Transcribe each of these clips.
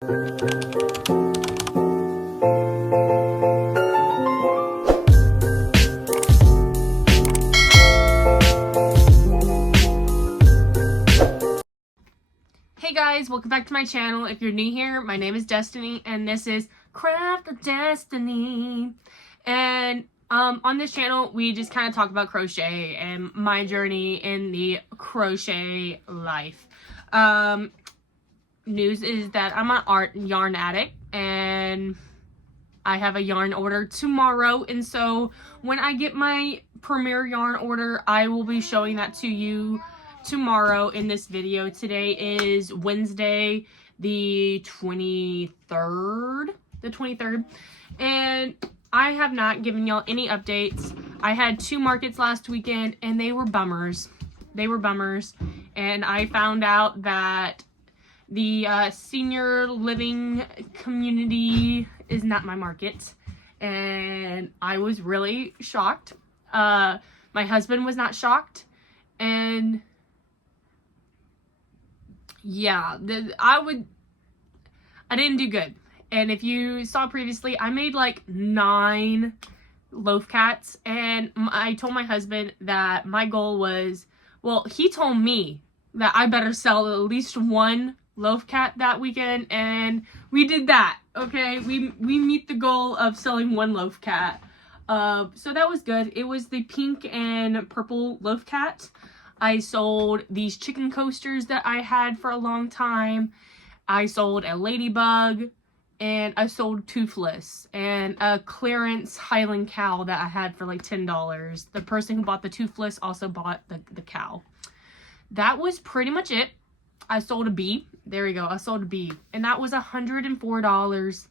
Hey guys, welcome back to my channel. If you're new here, my name is Destiny and this is Craft of Destiny. And on this channel, we just kind of talk about crochet and my journey in the crochet life. News is that I'm an yarn addict and I have a yarn order tomorrow. And so when I get my premiere yarn order, I will be showing that to you tomorrow in this video. Today is Wednesday, the 23rd, and I have not given y'all any updates. I had 2 markets last weekend and they were bummers. And I found out that the senior living community is not my market, and I was really shocked. My husband was not shocked, and yeah, I didn't do good. And if you saw previously, I made like 9 loaf cats, and I told my husband that my goal was, well, he told me that I better sell at least 1 loaf cat that weekend, and we did that. Okay, we meet the goal of selling 1 loaf cat. So that was good. It was the pink and purple loaf cat. I sold these chicken coasters that I had for a long time. I sold a ladybug, and I sold Toothless and a clearance Highland cow that I had for like $10. The person who bought the Toothless also bought the cow. That was pretty much it. I sold a bee. There we go. I sold a bee, and that was $104.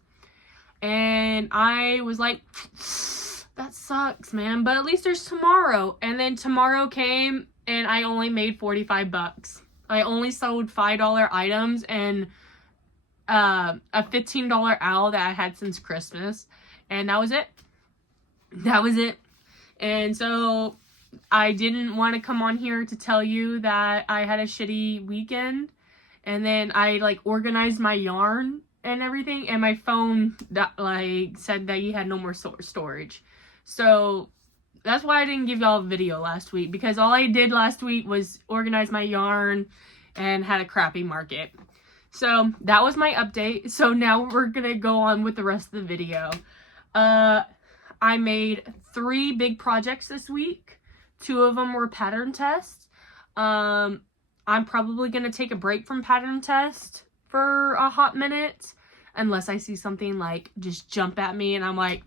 And I was like, that sucks, man. But at least there's tomorrow. And then tomorrow came, and I only made 45 bucks. I only sold $5 items and a $15 owl that I had since Christmas. And that was it. And so I didn't want to come on here to tell you that I had a shitty weekend. And then I like organized my yarn and everything, and my phone said that you had no more storage. So that's why I didn't give y'all a video last week, because all I did last week was organize my yarn and had a crappy market. So that was my update. So now we're gonna go on with the rest of the video. I made 3 big projects this week. 2 of them were pattern tests. I'm probably gonna take a break from pattern test for a hot minute, unless I see something like just jump at me and I'm like,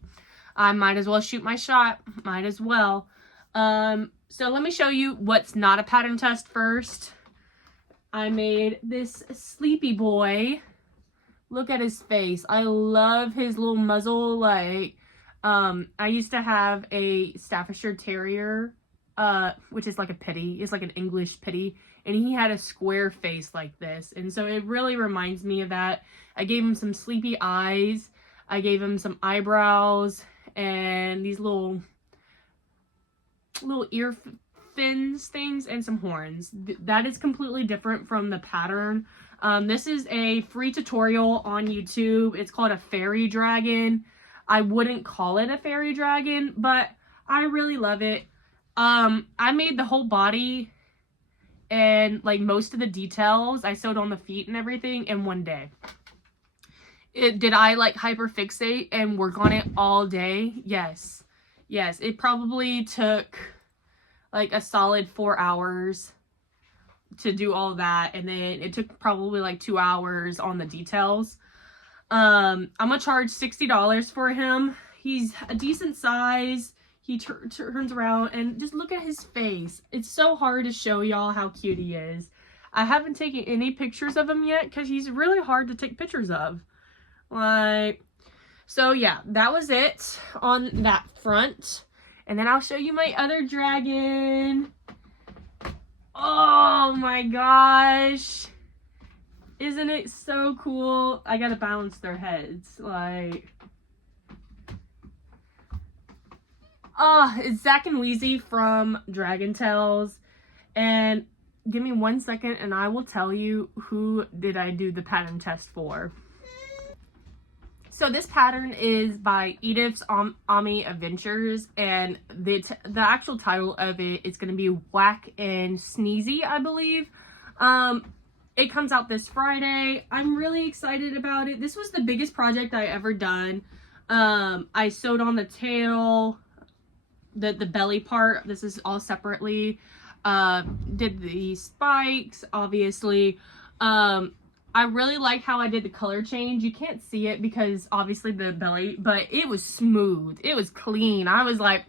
I might as well shoot my shot. Might as well. So let me show you what's not a pattern test first. I made this sleepy boy. Look at his face. I love his little muzzle. Like, I used to have a Staffordshire Terrier, which is like a pitty. It's like an English pitty. And he had a square face like this. And so it really reminds me of that. I gave him some sleepy eyes. I gave him some eyebrows and these little ear fins things and some horns. That is completely different from the pattern. This is a free tutorial on YouTube. It's called a fairy dragon. I wouldn't call it a fairy dragon, but I really love it. I made the whole body and like most of the details. I sewed on the feet and everything in 1 day. Did I like hyperfixate and work on it all day? Yes. It probably took like a solid 4 hours to do all that, and then it took probably like 2 hours on the details. I'm gonna charge $60 for him. He's a decent size. He turns around and just look at his face. It's so hard to show y'all how cute he is. I haven't taken any pictures of him yet because he's really hard to take pictures of. Like, so yeah, that was it on that front. And then I'll show you my other dragon. Oh my gosh. Isn't it so cool? I gotta balance their heads. Like, it's Zach and Sweezy from Dragon Tales. And give me 1 second and I will tell you who did I do the pattern test for. So this pattern is by Edith's Ami Adventures, and the actual title of it is going to be Whack and Sneezy, I believe. It comes out this Friday. I'm really excited about it. This was the biggest project I ever done. I sewed on the tail, the belly part. This is all separately. Did the spikes, obviously. I really like how I did the color change. You can't see it because obviously the belly, but it was smooth. It was clean. I was like,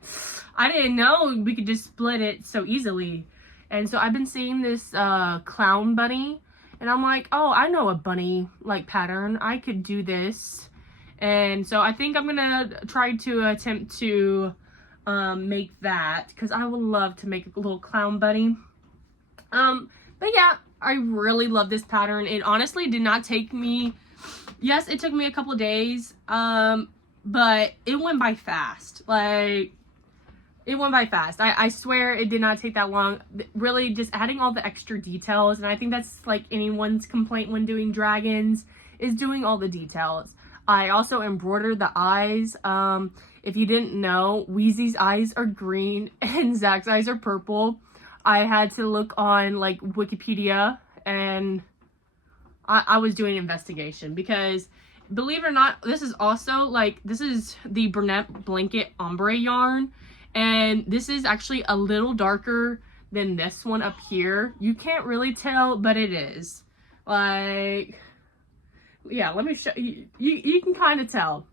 I didn't know we could just split it so easily. And so I've been seeing this clown bunny, and I'm like, oh, I know a bunny like pattern. I could do this. And so I think I'm gonna try to attempt to make that, because I would love to make a little clown bunny. But yeah, I really love this pattern. It honestly did not take me, yes, it took me a couple of days, but it went by fast. Like, it went by fast. I swear it did not take that long. Really just adding all the extra details, and I think that's like anyone's complaint when doing dragons, is doing all the details. I also embroidered the eyes. If you didn't know, Sweezy's eyes are green and Zach's eyes are purple. I had to look on like Wikipedia, and I was doing an investigation because, believe it or not, this is also like, this is the Burnett Blanket Ombre yarn, and this is actually a little darker than this one up here. You can't really tell, but it is. Like, yeah, let me show you. You can kind of tell.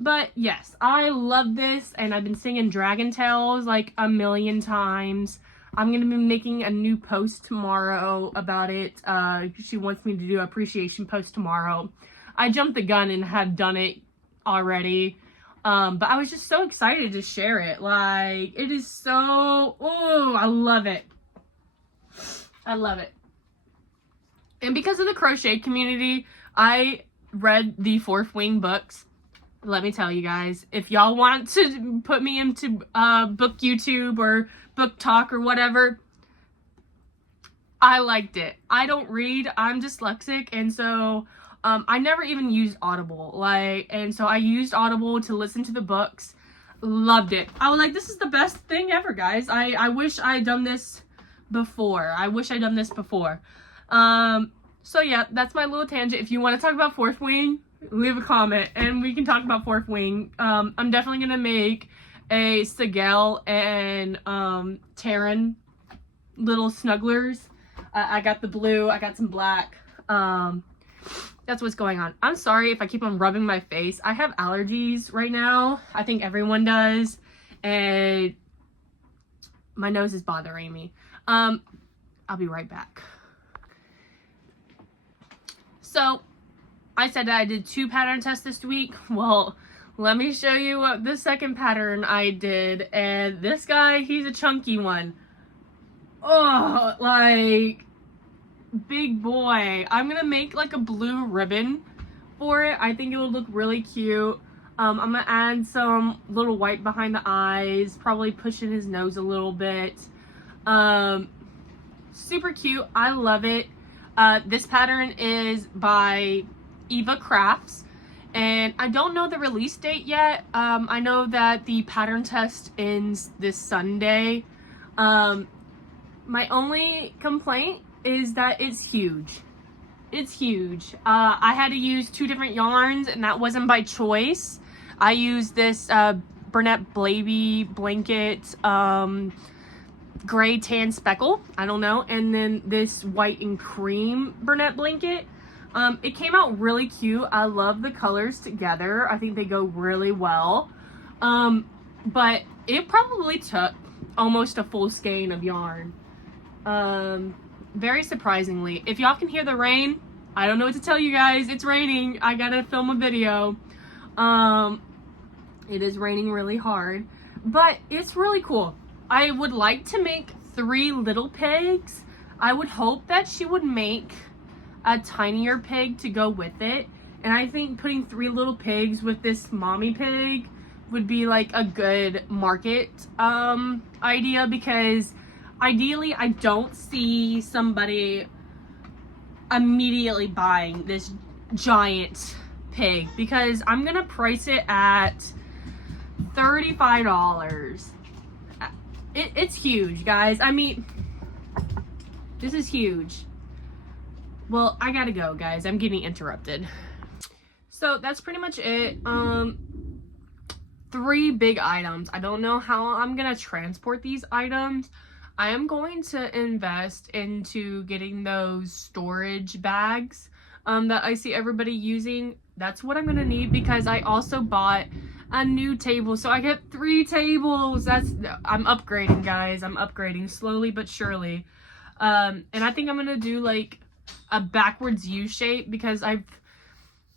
But yes, I love this, and I've been singing Dragon Tales like a million times. I'm going to be making a new post tomorrow about it. She wants me to do an appreciation post tomorrow. I jumped the gun and had done it already. But I was just so excited to share it. Like, it is so, oh, I love it. I love it. And because of the crochet community, I read the Fourth Wing books. Let me tell you guys, if y'all want to put me into book YouTube or book talk or whatever, I liked it. I don't read, I'm dyslexic, and so I never even used Audible. Like, and so I used Audible to listen to the books. Loved it. I was like, this is the best thing ever, guys. I wish I had done this before. So yeah, that's my little tangent. If you want to talk about Fourth Wing, leave a comment and we can talk about Fourth Wing. I'm definitely gonna make a Sigel and Taryn little snugglers. I got the blue, I got some black. That's what's going on. I'm sorry if I keep on rubbing my face. I have allergies right now. I think everyone does, and my nose is bothering me. I'll be right back. So I said that I did 2 pattern tests this week. Well, let me show you what the second pattern I did. And this guy, he's a chunky one. Oh, like, big boy. I'm gonna make like a blue ribbon for it. I think it would look really cute. I'm gonna add some little white behind the eyes, probably pushing his nose a little bit. Super cute. I love it. This pattern is by Eva Crafts, and I don't know the release date yet. I know that the pattern test ends this Sunday. My only complaint is that it's huge. It's huge. I had to use 2 different yarns, and that wasn't by choice. I used this Burnett Baby Blanket gray tan speckle, I don't know, and then this white and cream Burnett blanket. It came out really cute. I love the colors together. I think they go really well. But it probably took almost a full skein of yarn. Very surprisingly. If y'all can hear the rain, I don't know what to tell you guys. It's raining. I gotta film a video. It is raining really hard, but it's really cool. I would like to make 3 little pigs. I would hope that she would make a tinier pig to go with it. And I think putting 3 little pigs with this mommy pig would be like a good market idea, because ideally I don't see somebody immediately buying this giant pig because I'm gonna price it at $35. It's huge, guys. I mean, this is huge. Well, I gotta go, guys. I'm getting interrupted. So that's pretty much it. 3 big items. I don't know how I'm gonna transport these items. I am going to invest into getting those storage bags that I see everybody using. That's what I'm gonna need because I also bought a new table. So I get 3 tables. I'm upgrading, guys. I'm upgrading slowly but surely. And I think I'm gonna do like a backwards U shape because I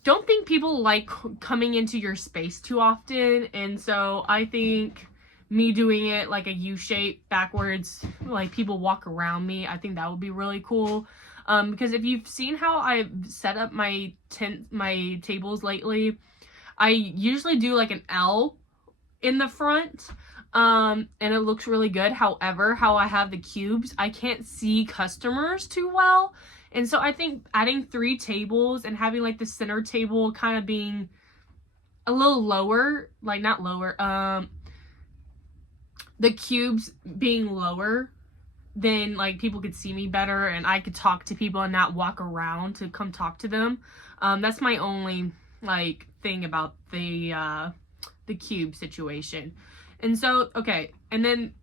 don't think people like coming into your space too often, and so I think me doing it like a U shape backwards, like people walk around me, I think that would be really cool. Because if you've seen how I've set up my tables lately, I usually do like an L in the front, and it looks really good. However, how I have the cubes, I can't see customers too well. And so I think adding 3 tables and having like the center table kind of being a little lower, like not lower, the cubes being lower, then like people could see me better and I could talk to people and not walk around to come talk to them. That's my only like thing about the cube situation. And so, okay, and then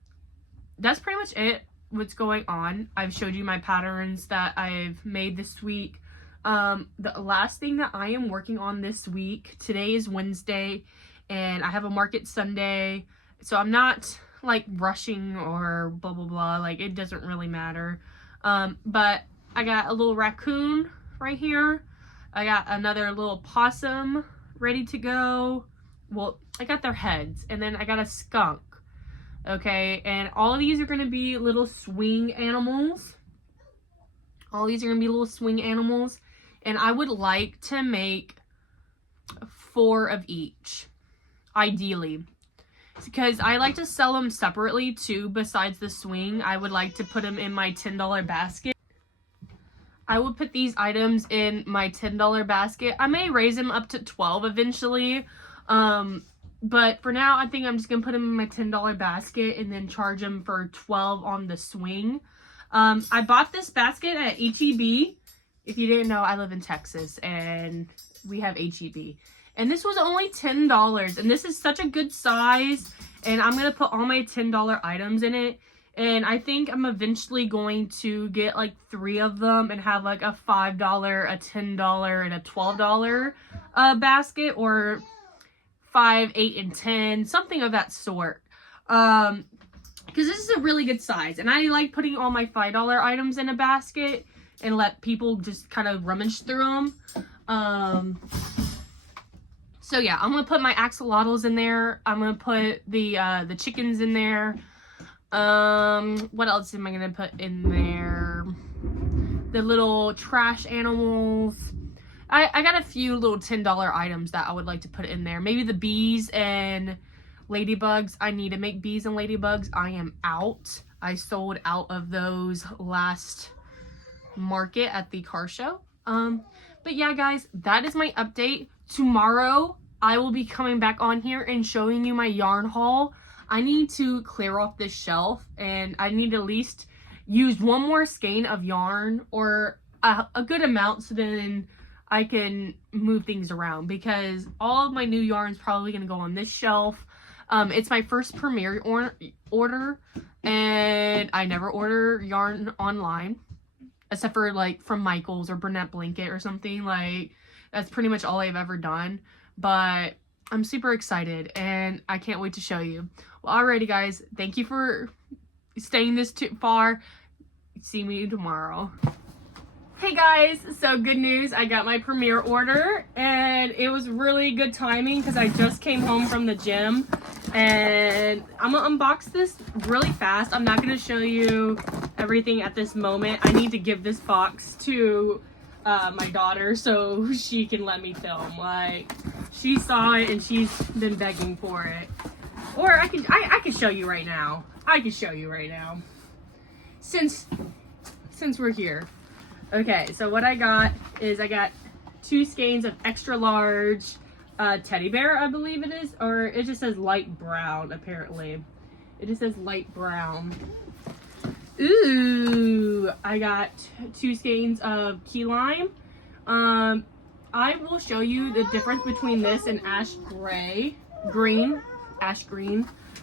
that's pretty much it. What's going on. I've showed you my patterns that I've made this week. The last thing that I am working on this week, today is Wednesday and I have a market Sunday, so I'm not like rushing or blah blah blah, like it doesn't really matter. But I got a little raccoon right here. I got another little possum ready to go. Well, I got their heads, and then I got a skunk. Okay, and all of these are going to be little swing animals. All these are going to be little swing animals. And I would like to make 4 of each, ideally. Because I like to sell them separately too, besides the swing. I would like to put them in my $10 basket. I would put these items in my $10 basket. I may raise them up to 12 eventually. But for now, I think I'm just going to put them in my $10 basket and then charge them for 12 on the swing. I bought this basket at H-E-B. If you didn't know, I live in Texas and we have H-E-B. And this was only $10. And this is such a good size. And I'm going to put all my $10 items in it. And I think I'm eventually going to get like 3 of them and have like a $5, a $10, and a $12 basket, or 5, 8, and 10, something of that sort. Because this is a really good size, and I like putting all my $5 items in a basket and let people just kind of rummage through them. So yeah, I'm gonna put my axolotls in there. I'm gonna put the chickens in there. What else am I gonna put in there? The little trash animals. I got a few little $10 items that I would like to put in there. Maybe the bees and ladybugs. I need to make bees and ladybugs. I am out. I sold out of those last market at the car show. But yeah, guys, that is my update. Tomorrow, I will be coming back on here and showing you my yarn haul. I need to clear off this shelf, and I need to at least use 1 more skein of yarn, or a good amount, so then I can move things around, because all of my new yarn is probably going to go on this shelf. It's my first Premier order, and I never order yarn online, except for like from Michaels or Burnett Blanket or something. Like, that's pretty much all I've ever done, but I'm super excited and I can't wait to show you. Well, alrighty guys, thank you for staying this far. See me tomorrow. Hey guys, so good news, I got my Premier order, and it was really good timing because I just came home from the gym, and I'm gonna unbox this really fast. I'm not gonna show you everything at this moment. I need to give this box to my daughter so she can let me film. Like, she saw it and she's been begging for it. Or I can show you right now. I can show you right now. Since we're here. Okay, so what I got is I got 2 skeins of extra large teddy bear, I believe it is, or it just says light brown. Apparently it just says light brown. Ooh, I got 2 skeins of key lime. I will show you the difference between this and ash green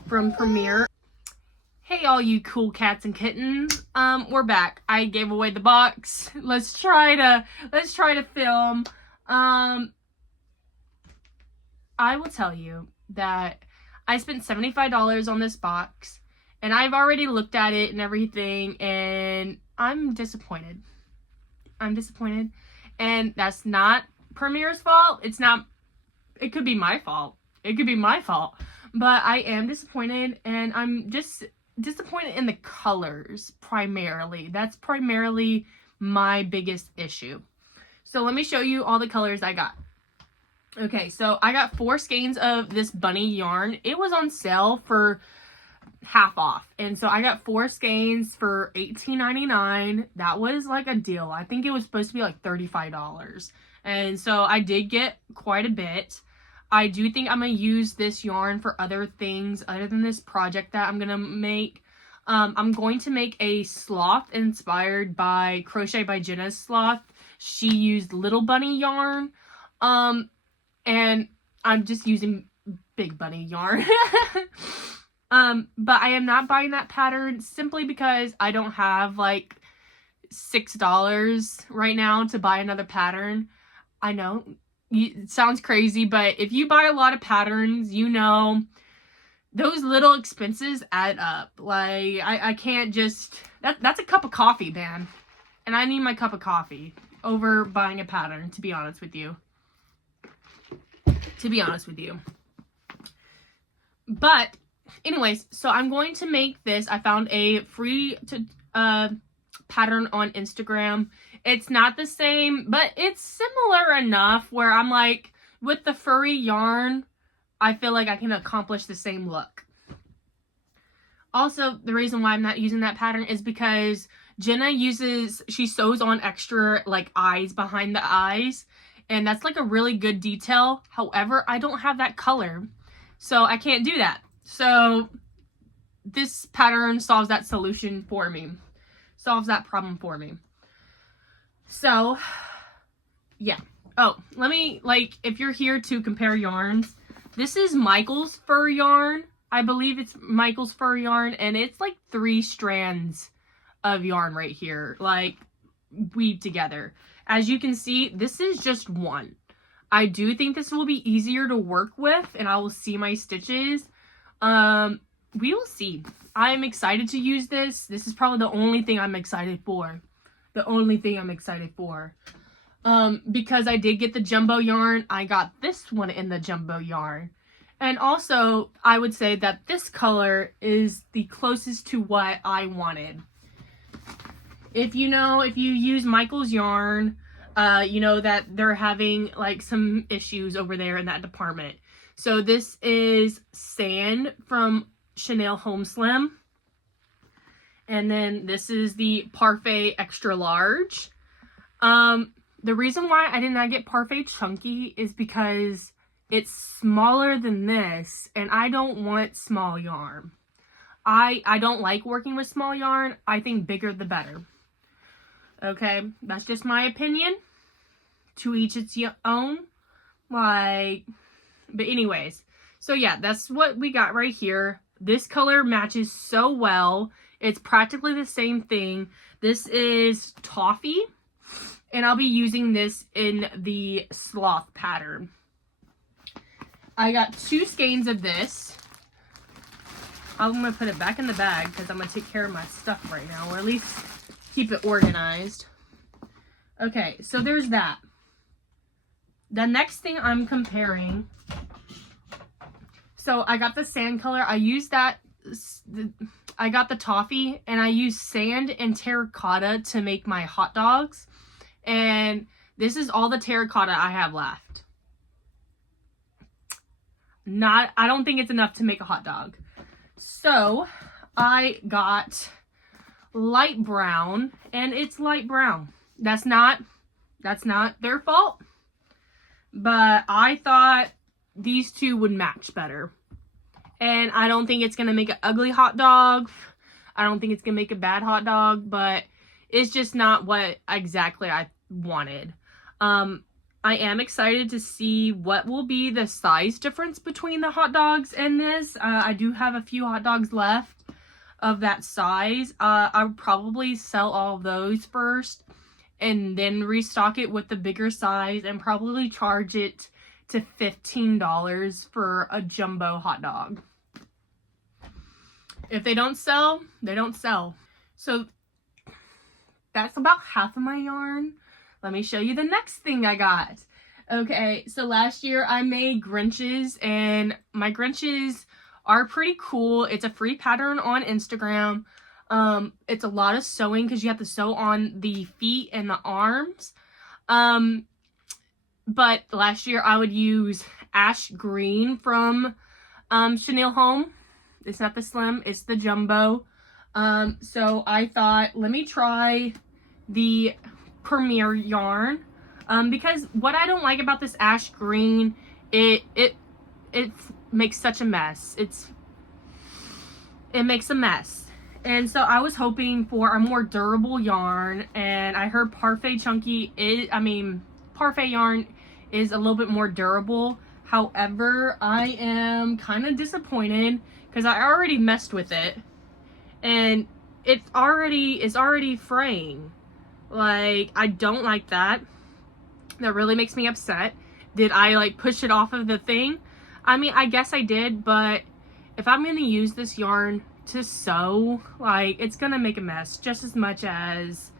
from Premier. Hey all you cool cats and kittens, we're back. I gave away the box. Let's try to film. I will tell you that I spent $75 on this box, and I've already looked at it and everything, and I'm disappointed. And that's not Premier's fault. It could be my fault. But I am disappointed, and I'm just disappointed in the colors primarily. That's primarily my biggest issue. So let me show you all the colors I got. Okay, so I got 4 skeins of this bunny yarn. It was on sale for half off, and so I got 4 skeins for $18.99. That was like a deal. I think it was supposed to be like $35, and so I did get quite a bit. I do think I'm gonna use this yarn for other things other than this project that I'm gonna make. I'm going to make a sloth inspired by Crochet by Jenna's Sloth. She used little bunny yarn, and I'm just using big bunny yarn. But I am not buying that pattern simply because I don't have like $6 right now to buy another pattern. I know it sounds crazy, but if you buy a lot of patterns, you know, those little expenses add up. Like, I can't just, that's a cup of coffee, man. And I need my cup of coffee over buying a pattern, to be honest with you. But anyways, so I'm going to make this. I found a free pattern on Instagram. It's not the same, but it's similar enough where I'm like, with the furry yarn, I feel like I can accomplish the same look. Also, the reason why I'm not using that pattern is because Jenna she sews on extra like eyes behind the eyes, and that's like a really good detail. However, I don't have that color, so I can't do that. So this pattern solves that problem for me. So yeah. Oh, let me, like, if you're here to compare yarns, this is Michael's fur yarn. I believe it's Michael's fur yarn, and it's like 3 strands of yarn right here, like weaved together. As you can see, this is just 1. I do think this will be easier to work with, and I will see my stitches. We will see. I'm excited to use this. This is probably the only thing I'm excited for. Because I did get the jumbo yarn. I got this one in the jumbo yarn. And also, I would say that this color is the closest to what I wanted. If you use Michael's yarn, you know that they're having like some issues over there in that department. So this is Sand from Chanel Home Slim. And then this is the Parfait Extra Large. The reason why I did not get Parfait Chunky is because it's smaller than this, and I don't want small yarn. I don't like working with small yarn. I think bigger the better. Okay, that's just my opinion. To each its own. Like, but anyways. So yeah, that's what we got right here. This color matches so well. It's practically the same thing. This is Toffee, and I'll be using this in the sloth pattern. I got 2 skeins of this. I'm going to put it back in the bag because I'm going to take care of my stuff right now, or at least keep it organized. Okay, so there's that. The next thing I'm comparing, so I got the sand color. I used that, I got the Toffee, and I used sand and terracotta to make my hot dogs. And this is all the terracotta I have left. I don't think it's enough to make a hot dog. So I got light brown, and it's light brown. That's not their fault. but I thought these two would match better. And I don't think it's going to make an ugly hot dog. I don't think it's going to make a bad hot dog, but it's just not what exactly I wanted. I am excited to see what will be the size difference between the hot dogs and this. I do have a few hot dogs left of that size. I would probably sell all of those first and then restock it with the bigger size and probably charge it to $15 for a jumbo hot dog. If they don't sell, they don't sell. So that's about half of my yarn. Let me show you the next thing I got. Okay, so last year I made Grinches, and my Grinches are pretty cool. It's a free pattern on Instagram. It's a lot of sewing because you have to sew on the feet and the arms. But last year I would use ash green from Chenille Home. It's not the slim, it's the jumbo. So I thought, let me try the Premier yarn. Because what I don't like about this ash green, it makes such a mess. It makes a mess. And so I was hoping for a more durable yarn, and I heard Parfait yarn is a little bit more durable. However, I am kind of disappointed because I already messed with it and it is already fraying. Like, I don't like that. That really makes me upset. Did I like push it off of the thing? I mean, I guess I did, but if I'm going to use this yarn to sew, like, it's going to make a mess just as much as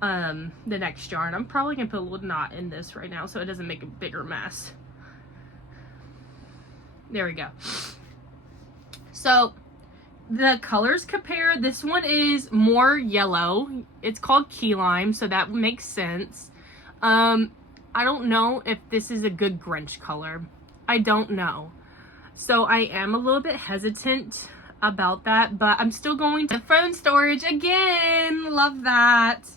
the next yarn. I'm probably going to put a little knot in this right now so it doesn't make a bigger mess. There we go. So the colors compare. This one is more yellow. It's called key lime, so that makes sense. I don't know if this is a good Grinch color. I don't know. So I am a little bit hesitant about that, but I'm still going to phone storage again. Love that.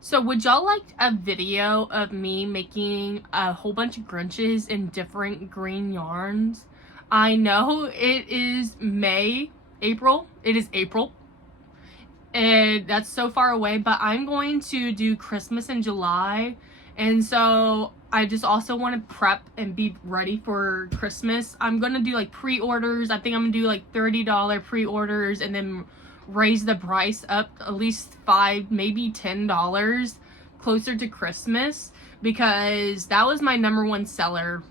So would y'all like a video of me making a whole bunch of Grinches in different green yarns? I know it is April. It is April. And that's so far away, but I'm going to do Christmas in July. And so I just also want to prep and be ready for Christmas. I'm going to do like pre-orders. I think I'm going to do like $30 pre-orders and then raise the price up at least $5, maybe $10 closer to Christmas, because that was my #1 seller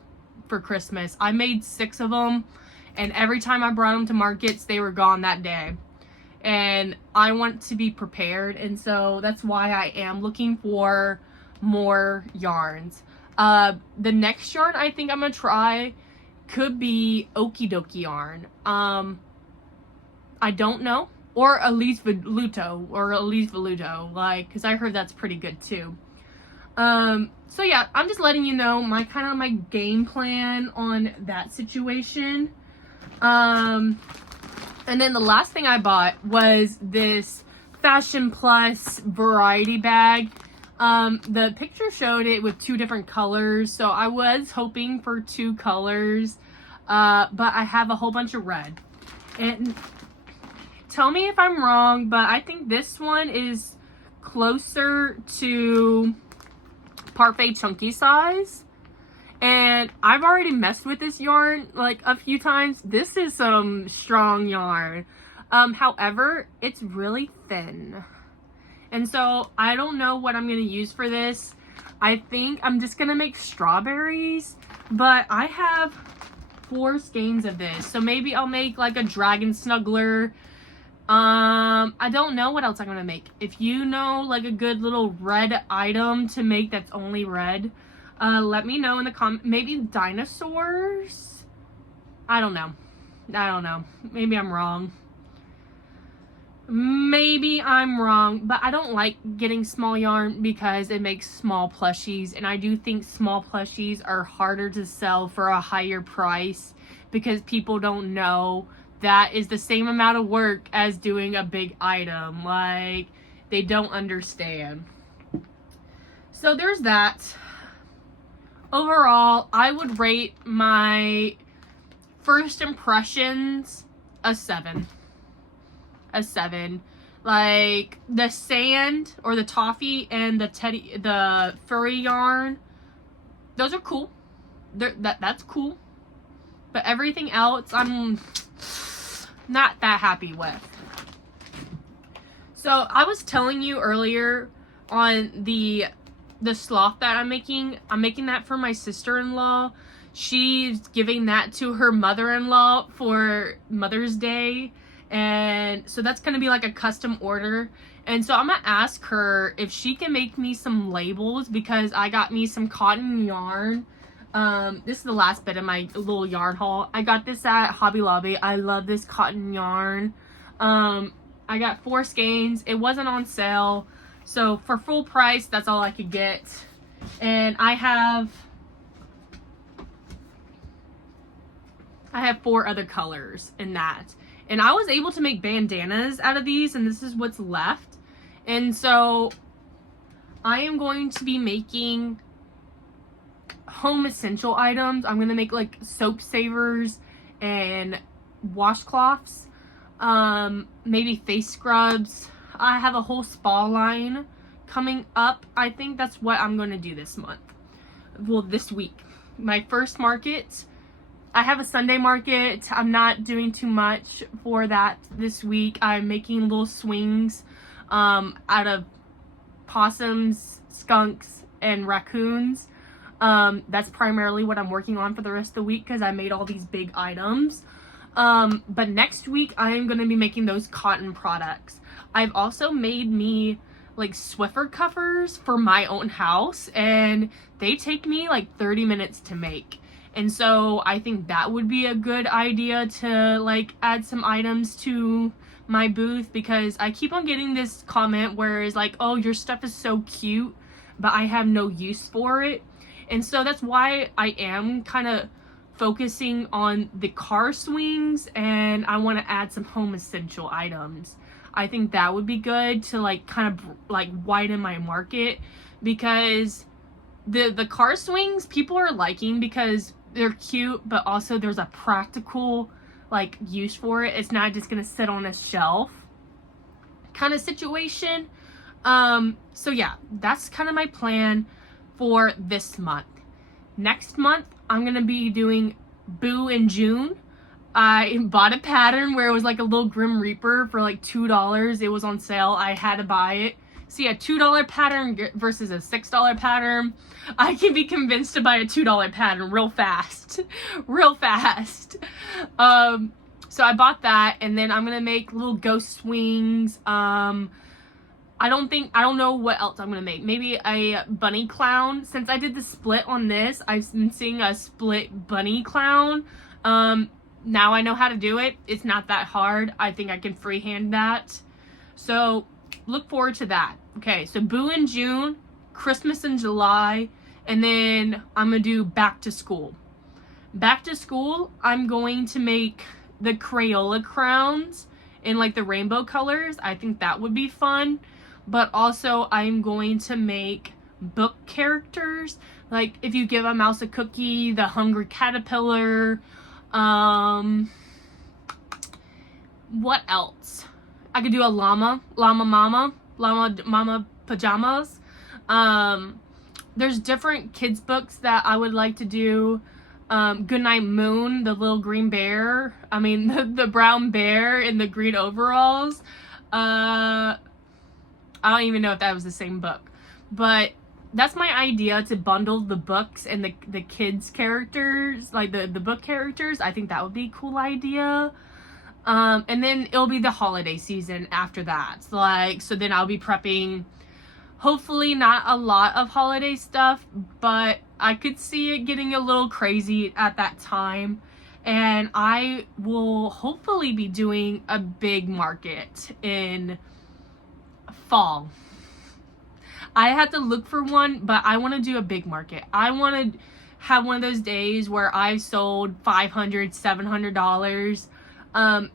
for Christmas. I made 6 of them, and every time I brought them to markets, they were gone that day. And I want to be prepared, and so that's why I am looking for more yarns. The next yarn I think I'm gonna try could be Okie Dokie yarn. I don't know. Or Elise Veluto, like, because I heard that's pretty good too. So yeah, I'm just letting you know my game plan on that situation. And then the last thing I bought was this Fashion Plus variety bag. The picture showed it with 2 different colors, so I was hoping for 2 colors, but I have a whole bunch of red. And tell me if I'm wrong, but I think this one is closer to Parfait chunky size. And I've already messed with this yarn like a few times. This is some strong yarn. However, it's really thin. And so I don't know what I'm going to use for this. I think I'm just going to make strawberries, but I have 4 skeins of this. So maybe I'll make like a dragon snuggler. I don't know what else I'm gonna make. If you know like a good little red item to make that's only red, let me know in the comment. Maybe dinosaurs? I don't know. Maybe I'm wrong. But I don't like getting small yarn because it makes small plushies, and I do think small plushies are harder to sell for a higher price because people don't know that is the same amount of work as doing a big item. Like, they don't understand. So there's that. overall, I would rate my first impressions a 7. A 7. Like, the sand or the toffee and the furry yarn, those are cool. That's cool. But everything else, I'm not that happy with. So, I was telling you earlier on the sloth that I'm making that for my sister-in-law. She's giving that to her mother-in-law for Mother's Day. And so that's going to be like a custom order. And so I'm going to ask her if she can make me some labels, because I got me some cotton yarn. This is the last bit of my little yarn haul. I got this at Hobby Lobby. I love this cotton yarn. I got 4 skeins. It wasn't on sale. So for full price, that's all I could get. And I have 4 other colors in that. And I was able to make bandanas out of these, and this is what's left. And so I am going to be making home essential items. I'm going to make like soap savers and washcloths, maybe face scrubs. I have a whole spa line coming up. I think that's what I'm going to do this month. Well, this week. My first market. I have a Sunday market. I'm not doing too much for that this week. I'm making little swings out of possums, skunks, and raccoons. That's primarily what I'm working on for the rest of the week, because I made all these big items. But next week, I am going to be making those cotton products. I've also made me like Swiffer covers for my own house, and they take me like 30 minutes to make. And so I think that would be a good idea to like add some items to my booth, because I keep on getting this comment where it's like, oh, your stuff is so cute, but I have no use for it. And so that's why I am kind of focusing on the car swings, and I want to add some home essential items. I think that would be good to like kind of like widen my market, because the car swings people are liking because they're cute, but also there's a practical like use for it. It's not just gonna sit on a shelf kind of situation. So yeah, that's kind of my plan for this month. Next month, I'm gonna be doing Boo in June. I bought a pattern where it was like a little Grim Reaper for like $2. It was on sale. I had to buy it. See, a $2 pattern versus a $6 pattern. I can be convinced to buy a $2 pattern real fast. Real fast. So I bought that, and then I'm going to make little ghost swings. I don't know what else I'm going to make. Maybe a bunny clown. Since I did the split on this, I've been seeing a split bunny clown. Now I know how to do it. It's not that hard. I think I can freehand that. So look forward to that. Okay, so Boo in June, Christmas in July, and then I'm going to do back to school. Back to school, I'm going to make the Crayola crowns in like the rainbow colors. I think that would be fun. But also I'm going to make book characters. Like if you give a mouse a cookie, the hungry caterpillar. What else? I could do a llama mama pajamas. There's different kids books that I would like to do. Goodnight Moon, the little green bear. I mean, the brown bear in the green overalls. I don't even know if that was the same book. But that's my idea, to bundle the books and the kids characters, like the book characters. I think that would be a cool idea. And then it'll be the holiday season after that. So then I'll be prepping, hopefully not a lot of holiday stuff, but I could see it getting a little crazy at that time. And I will hopefully be doing a big market in fall. I had to look for one, but I want to do a big market. I want to have one of those days where I sold $500, $700.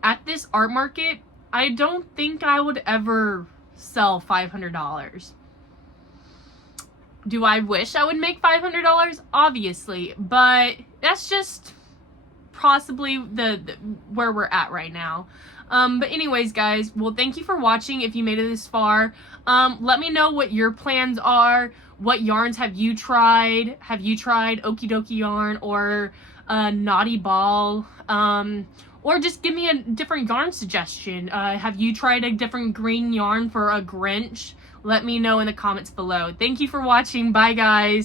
At this art market, I don't think I would ever sell $500. Do I wish I would make $500? Obviously, but that's just possibly the where we're at right now. But anyways, guys, well, thank you for watching. If you made it this far, let me know what your plans are. What yarns have you tried? Have you tried Okie Dokie yarn or Naughty Ball? Or just give me a different yarn suggestion. Have you tried a different green yarn for a Grinch? Let me know in the comments below. Thank you for watching. Bye, guys.